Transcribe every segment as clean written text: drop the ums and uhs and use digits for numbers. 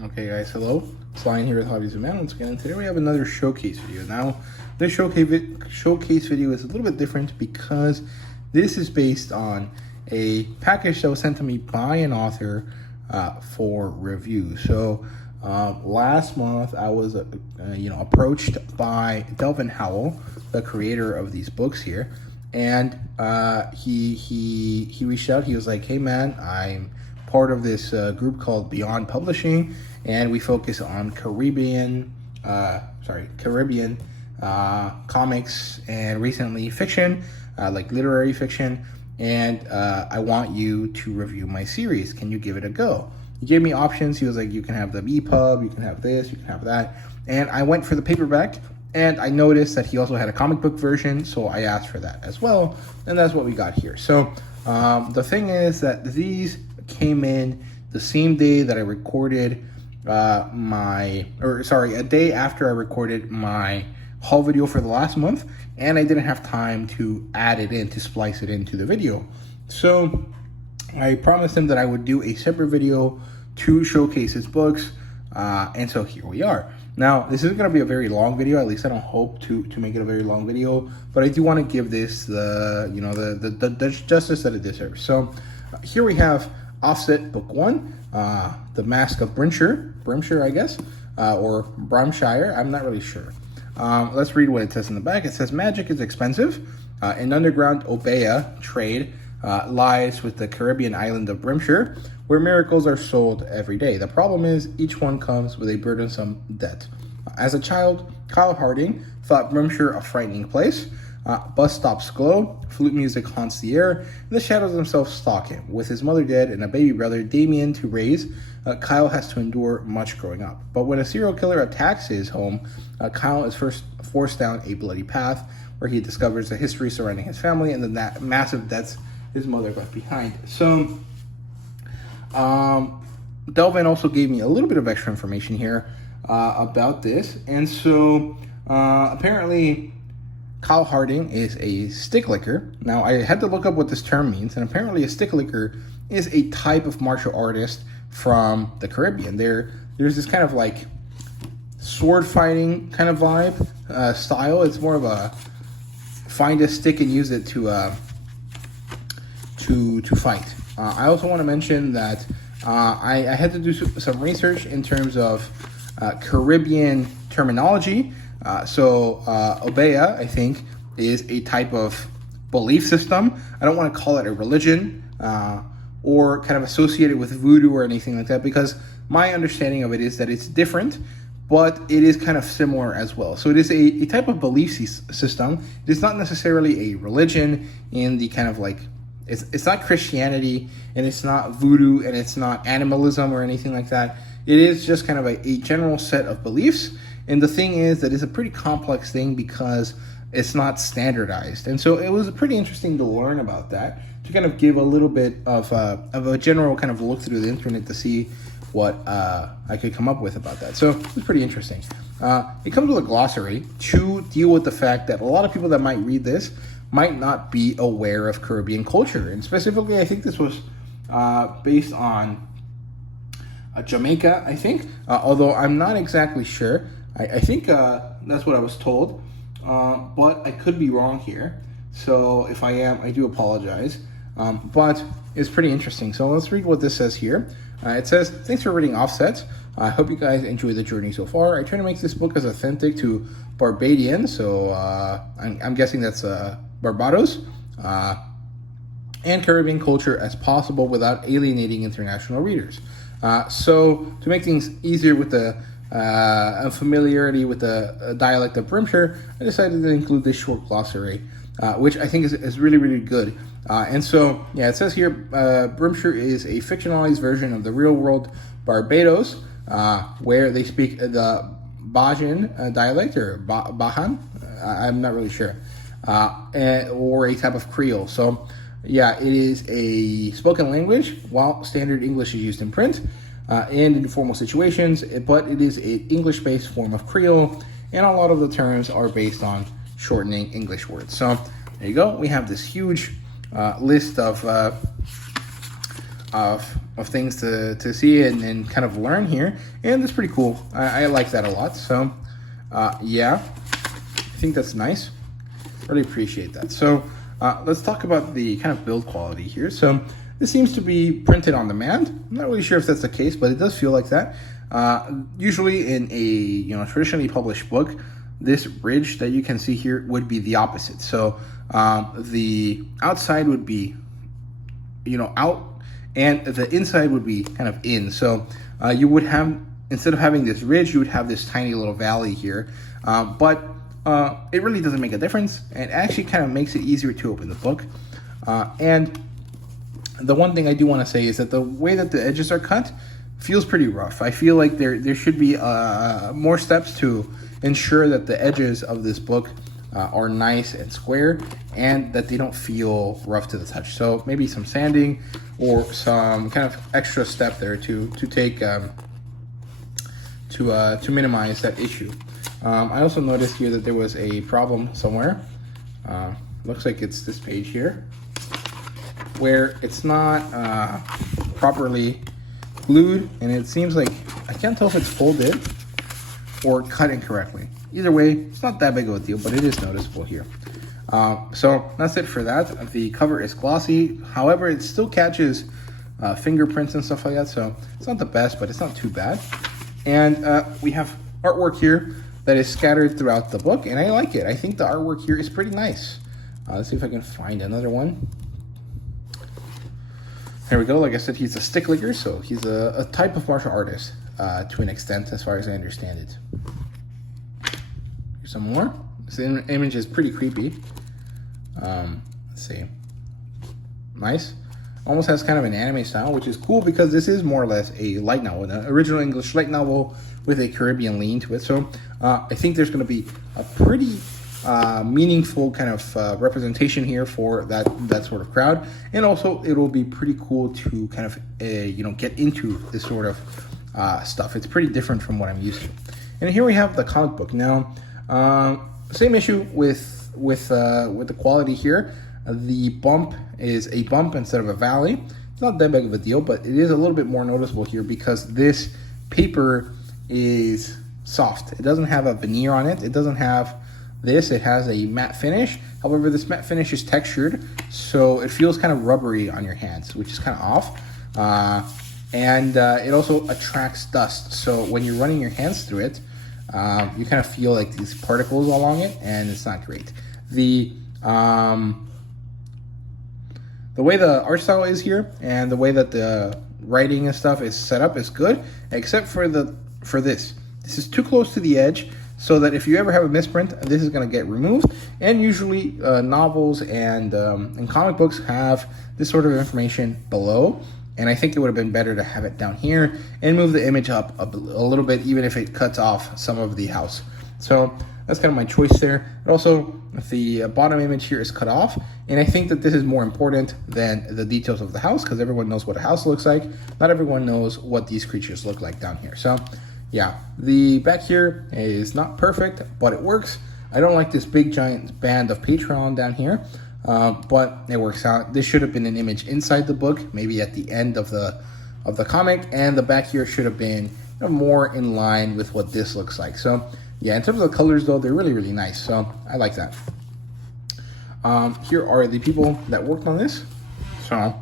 Okay guys, hello. It's Lion here with HobbiesofaMan once again, and today we have another showcase video. Now, this showcase video is a little bit different because this is based on a package that was sent to me by an author for review. So, last month I was approached by Delvin Howell, the creator of these books here, and he reached out. He was like, "Hey man, I'm part of this group called Beyond Publishing, and we focus on Caribbean comics and recently fiction, like literary fiction, and I want you to review my series. Can you give it a go?" He gave me options. He was like, you can have the EPUB, you can have this, you can have that, and I went for the paperback, and I noticed that he also had a comic book version, so I asked for that as well, and that's what we got here. So the thing is that these came in the same day that I recorded a day after I recorded my haul video for the last month, and I didn't have time to add it in, to splice it into the video. So I promised him that I would do a separate video to showcase his books, and so here we are. Now, this isn't going to be a very long video, at least I don't hope to make it a very long video, but I do want to give this the justice that it deserves. So here we have Offset Book 1, The Mask of Bimshire, I guess, or Bimshire, I'm not really sure. Let's read what it says in the back. It says, "Magic is expensive. An underground obeah trade lies with the Caribbean island of Bimshire, where miracles are sold every day. The problem is each one comes with a burdensome debt. As a child, Kyle Harding thought Bimshire a frightening place. Bus stops glow, flute music haunts the air, and the shadows themselves stalk him. With his mother dead and a baby brother, Damien, to raise, Kyle has to endure much growing up. But when a serial killer attacks his home, Kyle is first forced down a bloody path where he discovers the history surrounding his family and the massive debts his mother left behind." So, Delvin also gave me a little bit of extra information here about this. And so, apparently, Kyle Harding is a stick licker. Now, I had to look up what this term means, and apparently a stick licker is a type of martial artist from the Caribbean. There's this kind of like sword fighting kind of vibe, style. It's more of a find a stick and use it to fight. I also want to mention that I had to do some research in terms of Caribbean terminology. So obeah, I think, is a type of belief system. I don't want to call it a religion or kind of associated with voodoo or anything like that, because my understanding of it is that it's different, but it is kind of similar as well. So it is a type of belief system. It is not necessarily a religion in the kind of like, it's not Christianity, and it's not voodoo, and it's not animalism or anything like that. It is just kind of a general set of beliefs. And the thing is that it's a pretty complex thing because it's not standardized. And so it was pretty interesting to learn about that, to kind of give a little bit of a general kind of look through the internet to see what I could come up with about that. So it was pretty interesting. It comes with a glossary to deal with the fact that a lot of people that might read this might not be aware of Caribbean culture. And specifically, I think this was based on Jamaica, I think, although I'm not exactly sure. I think that's what I was told, but I could be wrong here. So if I am, I do apologize. But it's pretty interesting. So let's read what this says here. It says, "Thanks for reading Offset. I hope you guys enjoy the journey so far. I try to make this book as authentic to Barbadian," so I'm guessing that's Barbados, "and Caribbean culture as possible without alienating international readers. So to make things easier with the familiarity with the dialect of Bimshire, I decided to include this short glossary, which I think is really, really good. And so, yeah, it says here, Bimshire is a fictionalized version of the real-world Barbados, where they speak the Bajan dialect, or Bajan, I'm not really sure, or a type of Creole. So, yeah, it is a spoken language, while standard English is used in print and in formal situations, but it is an English-based form of Creole, and a lot of the terms are based on shortening English words. So there you go. We have this huge list of of things to see and kind of learn here, and it's pretty cool. I like that a lot. So yeah, I think that's nice. Really appreciate that. So let's talk about the kind of build quality here. So this seems to be printed on demand. I'm not really sure if that's the case, but it does feel like that. Usually in a traditionally published book, this ridge that you can see here would be the opposite. So the outside would be out, and the inside would be kind of in. So you would have, instead of having this ridge, you would have this tiny little valley here. But it really doesn't make a difference, and actually kind of makes it easier to open the book. And the one thing I do want to say is that the way that the edges are cut feels pretty rough. I feel like there should be more steps to ensure that the edges of this book are nice and square, and that they don't feel rough to the touch. So maybe some sanding or some kind of extra step there to take to minimize that issue. I also noticed here that there was a problem somewhere. Looks like it's this page here, where it's not properly glued, and it seems like I can't tell if it's folded or cut incorrectly. Either way, it's not that big of a deal, but it is noticeable here. So that's it for that. The cover is glossy, however, it still catches fingerprints and stuff like that, so it's not the best, but it's not too bad. And we have artwork here that is scattered throughout the book, and I like it. I think the artwork here is pretty nice. Let's see if I can find another one. There we go. Like I said, he's a stick licker, so he's a type of martial artist to an extent, as far as I understand it. Here's some more. This image is pretty creepy. Let's see. Nice. Almost has kind of an anime style, which is cool because this is more or less a light novel, an original English light novel with a Caribbean lean to it. So I think there's going to be a pretty meaningful kind of representation here for that sort of crowd, and also it will be pretty cool to kind of get into this sort of stuff. It's pretty different from what I'm used to. And here we have the comic book. Now, same issue with the quality here. The bump is a bump instead of a valley. It's not that big of a deal, but it is a little bit more noticeable here because this paper is soft. It doesn't have a veneer on it. It doesn't have this. It has a matte finish. However, this matte finish is textured, so it feels kind of rubbery on your hands, which is kind of off. And it also attracts dust. So when you're running your hands through it, you kind of feel like these particles along it, and it's not great. The way the art style is here and the way that the writing and stuff is set up is good, except for this. This is too close to the edge, so that if you ever have a misprint, this is going to get removed. And usually novels and comic books have this sort of information below, and I think it would have been better to have it down here and move the image up a little bit, even if it cuts off some of the house. So that's kind of my choice there. And also, the bottom image here is cut off, and I think that this is more important than the details of the house, because everyone knows what a house looks like. Not everyone knows what these creatures look like down here. So yeah, the back here is not perfect, but it works. I don't like this big giant band of Patreon down here, but it works out. This should have been an image inside the book, maybe at the end of the comic, and the back here should have been more in line with what this looks like. So yeah, in terms of the colors though, they're really, really nice. So I like that. Here are the people that worked on this. So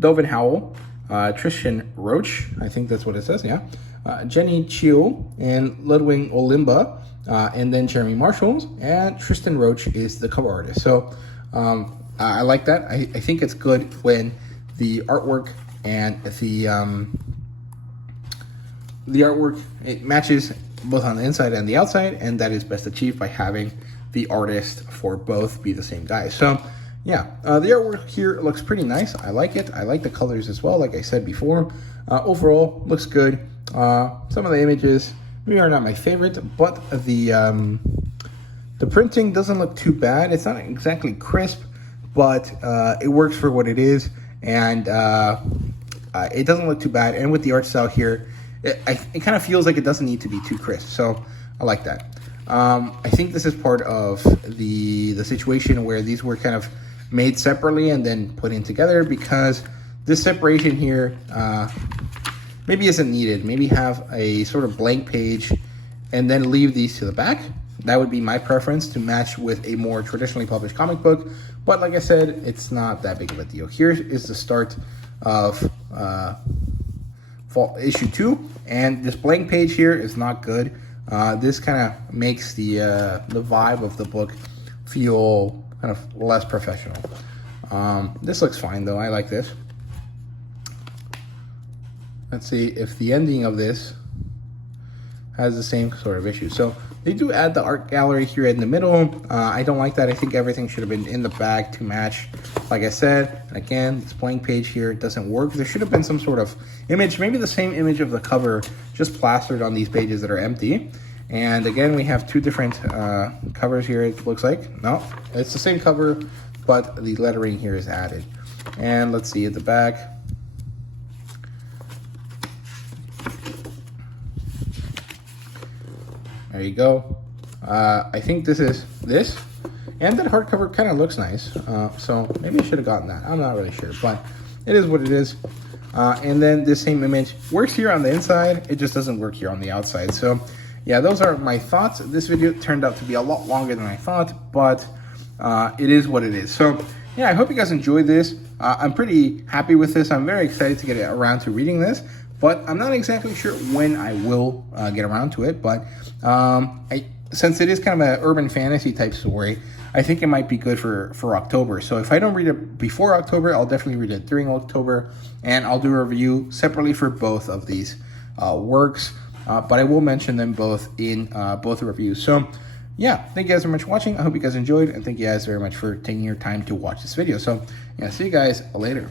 Delvin Howell, Tristan Roach, I think that's what it says, yeah. Jenny Chio and Ludwig Olimba, and then Jeremy Marshall, and Tristan Roach is the cover artist. So I like that. I think it's good when the artwork and the artwork, it matches both on the inside and the outside, and that is best achieved by having the artist for both be the same guy. So yeah, the artwork here looks pretty nice. I like it. I like the colors as well, like I said before. Overall, looks good. Some of the images maybe are not my favorite, but the printing doesn't look too bad. It's not exactly crisp, but it works for what it is, and it doesn't look too bad. And with the art style here, it kind of feels like it doesn't need to be too crisp, so I like that. I think this is part of the situation where these were kind of made separately and then put in together, because this separation here maybe isn't needed. Maybe have a sort of blank page and then leave these to the back. That would be my preference to match with a more traditionally published comic book. But like I said, it's not that big of a deal. Here is the start of fall issue 2, and this blank page here is not good. This kind of makes the vibe of the book feel kind of less professional. This looks fine though. I like this. Let's see if the ending of this has the same sort of issue. So they do add the art gallery here in the middle. I don't like that. I think everything should have been in the back to match. Like I said, and again, this blank page here doesn't work. There should have been some sort of image, maybe the same image of the cover, just plastered on these pages that are empty. And again, we have two different covers here, it looks like. No, it's the same cover, but the lettering here is added. And let's see at the back. There you go. I think this is this. And that hardcover kind of looks nice. So maybe I should have gotten that. I'm not really sure, but it is what it is. And then this same image works here on the inside. It just doesn't work here on the outside. So yeah, those are my thoughts. This video turned out to be a lot longer than I thought, but it is what it is. So yeah, I hope you guys enjoyed this. I'm pretty happy with this. I'm very excited to get around to reading this, but I'm not exactly sure when I will get around to it. But since it is kind of an urban fantasy type story, I think it might be good for October. So if I don't read it before October, I'll definitely read it during October, and I'll do a review separately for both of these works. But I will mention them both in both reviews. So yeah, thank you guys very much for watching. I hope you guys enjoyed, and thank you guys very much for taking your time to watch this video. So yeah, see you guys later.